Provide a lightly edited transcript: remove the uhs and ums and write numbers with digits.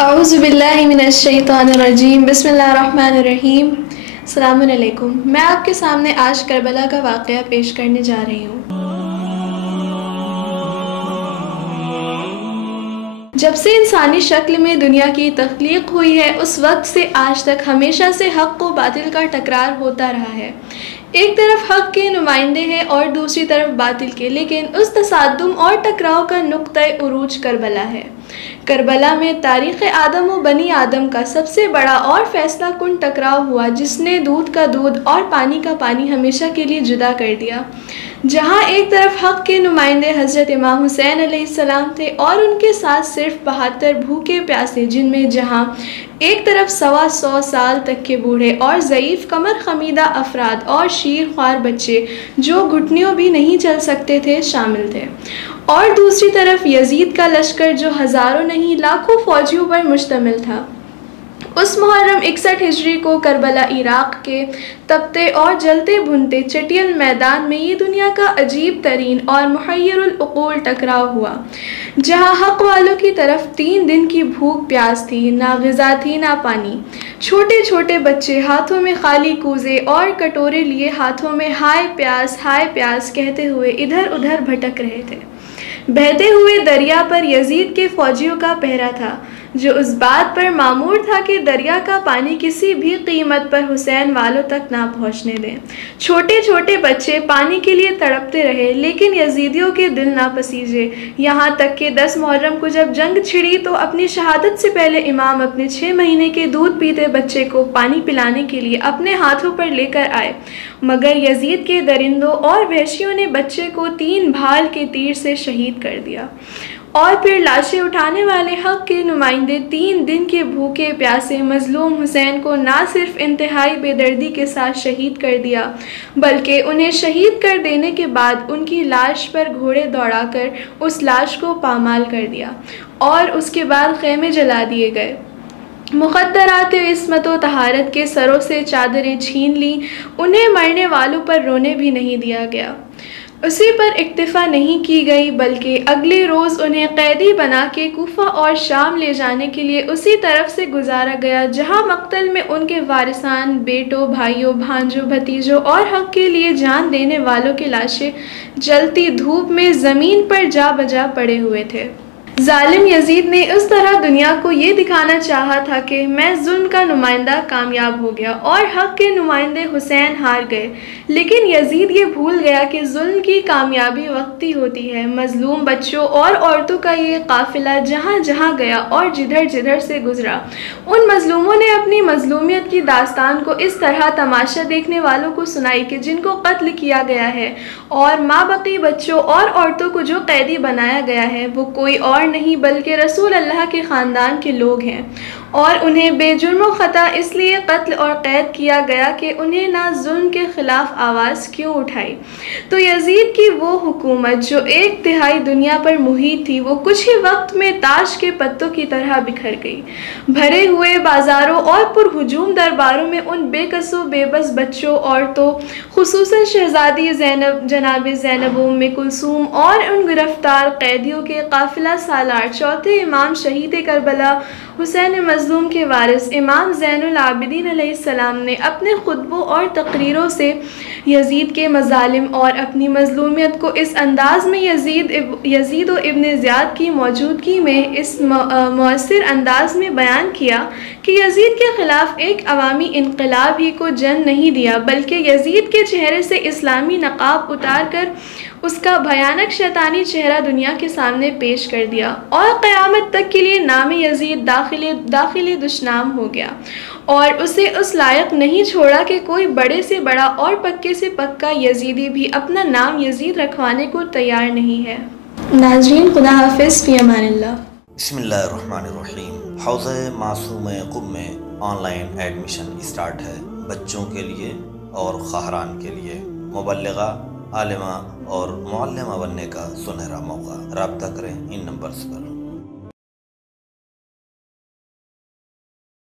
اعوذ باللہ من الشیطان الرجیم بسم اللہ الرحمن الرحیم۔ السلام علیکم۔ میں آپ کے سامنے آج کربلا کا واقعہ پیش کرنے جا رہی ہوں۔ جب سے انسانی شکل میں دنیا کی تخلیق ہوئی ہے اس وقت سے آج تک ہمیشہ سے حق و باطل کا ٹکرار ہوتا رہا ہے۔ ایک طرف حق کے نمائندے ہیں اور دوسری طرف باطل کے، لیکن اس تصادم اور ٹکراؤ کا نقطۂ عروج کربلا ہے۔ کربلا میں تاریخ آدم و بنی آدم کا سب سے بڑا اور فیصلہ کن ٹکراؤ ہوا جس نے دودھ کا دودھ اور پانی کا پانی ہمیشہ کے لیے جدا کر دیا۔ جہاں ایک طرف حق کے نمائندے حضرت امام حسین علیہ السلام تھے اور ان کے ساتھ صرف 72 بھوکے پیاسے، جن میں جہاں ایک طرف 125 سال تک کے بوڑھے اور ضعیف کمر خمیدہ افراد اور شیر خوار بچے جو گھٹنوں بھی نہیں چل سکتے تھے شامل تھے، اور دوسری طرف یزید کا لشکر جو ہزاروں نہیں لاکھوں فوجیوں پر مشتمل تھا۔ اس محرم 61 ہجری کو کربلا عراق کے تپتے اور جلتے بھنتے چٹیل میدان میں یہ دنیا کا عجیب ترین اور محیر العقول ٹکراؤ ہوا، جہاں حق والوں کی طرف 3 دن کی بھوک پیاس تھی، نہ غذا تھی نہ پانی۔ چھوٹے چھوٹے بچے ہاتھوں میں خالی کوزے اور کٹورے لیے ہاتھوں میں ہائے پیاس کہتے ہوئے ادھر ادھر بھٹک رہے تھے۔ بہتے ہوئے دریا پر یزید کے فوجیوں کا پہرا تھا، جو اس بات پر مامور تھا کہ دریا کا پانی کسی بھی قیمت پر حسین والوں تک نہ پہنچنے دیں۔ چھوٹے چھوٹے بچے پانی کے لیے تڑپتے رہے، لیکن یزیدیوں کے دل نہ پسیجے، یہاں تک کہ 10 محرم کو جب جنگ چھڑی تو اپنی شہادت سے پہلے امام اپنے 6 مہینے کے دودھ پیتے بچے کو پانی پلانے کے لیے اپنے ہاتھوں پر لے کر آئے، مگر یزید کے درندوں اور وحشیوں نے بچے کو 3 بھال کے تیر سے شہید کر دیا، اور پھر لاشیں اٹھانے والے حق کے نمائندے 3 دن کے بھوکے پیاسے مظلوم حسین کو نہ صرف انتہائی بے دردی کے ساتھ شہید کر دیا، بلکہ انہیں شہید کر دینے کے بعد ان کی لاش پر گھوڑے دوڑا کر اس لاش کو پامال کر دیا، اور اس کے بعد خیمے جلا دیے گئے۔ مقدرات عصمت و طہارت کے سروں سے چادریں چھین لیں، انہیں مرنے والوں پر رونے بھی نہیں دیا گیا۔ اسی پر اکتفا نہیں کی گئی، بلکہ اگلے روز انہیں قیدی بنا کے کوفہ اور شام لے جانے کے لیے اسی طرف سے گزارا گیا، جہاں مقتل میں ان کے وارثان، بیٹوں، بھائیوں، بھانجوں، بھتیجوں اور حق کے لیے جان دینے والوں کی لاشیں جلتی دھوپ میں زمین پر جا بجا پڑے ہوئے تھے۔ ظالم یزید نے اس طرح دنیا کو یہ دکھانا چاہا تھا کہ میں ظلم کا نمائندہ کامیاب ہو گیا اور حق کے نمائندے حسین ہار گئے، لیکن یزید یہ بھول گیا کہ ظلم کی کامیابی وقتی ہوتی ہے۔ مظلوم بچوں اور عورتوں کا یہ قافلہ جہاں جہاں گیا اور جدھر جدھر سے گزرا، ان مظلوموں نے اپنی مظلومیت کی داستان کو اس طرح تماشا دیکھنے والوں کو سنائی کہ جن کو قتل کیا گیا ہے اور مابقی بچوں اور عورتوں کو جو قیدی بنایا گیا ہے وہ کوئی اور نہیں بلکہ رسول اللہ کے خاندان کے لوگ ہیں، اور انہیں بے جرم و خطا اس لیے قتل اور قید کیا گیا کہ انہیں نہ ظلم کے خلاف آواز کیوں اٹھائی۔ تو یزید کی وہ حکومت جو 1/3 دنیا پر محیط تھی، وہ کچھ ہی وقت میں تاش کے پتوں کی طرح بکھر گئی۔ بھرے ہوئے بازاروں اور پرہجوم درباروں میں ان بے کس و بے بس بچوں، عورتوں، خصوصاً شہزادی زینب، جناب زینب ام کلثوم اور ان گرفتار قیدیوں کے قافلہ سالار چوتھے امام شہید کربلا حسین مظلوم کے وارث امام زین العابدین علیہ السلام نے اپنے خطبوں اور تقریروں سے یزید کے مظالم اور اپنی مظلومیت کو اس انداز میں یزید و ابن زیاد کی موجودگی میں اس مؤثر انداز میں بیان کیا کہ یزید کے خلاف ایک عوامی انقلاب ہی کو جنم نہیں دیا، بلکہ یزید کے چہرے سے اسلامی نقاب اتار کر اس کا بھیانک شیطانی چہرہ دنیا کے سامنے پیش کر دیا، اور قیامت تک کے لیے نام یزید داخل دشنام ہو گیا، اور اسے اس لائق نہیں چھوڑا کہ کوئی بڑے سے بڑا اور پکے سے پکا یزیدی بھی اپنا نام یزید رکھوانے کو تیار نہیں ہے۔ ناظرین، خدا حافظ، فی امان اللہ۔ بسم اللہ الرحمن الرحیم۔ حوزہ معصوم قم میں آن لائن ایڈمیشن اسٹارٹ ہے، بچوں کے لیے اور خواہران کے لیے۔ مبلغہ، عالمہ اور معلمہ بننے کا سنہرا موقع۔ رابطہ کریں ان نمبرز پر۔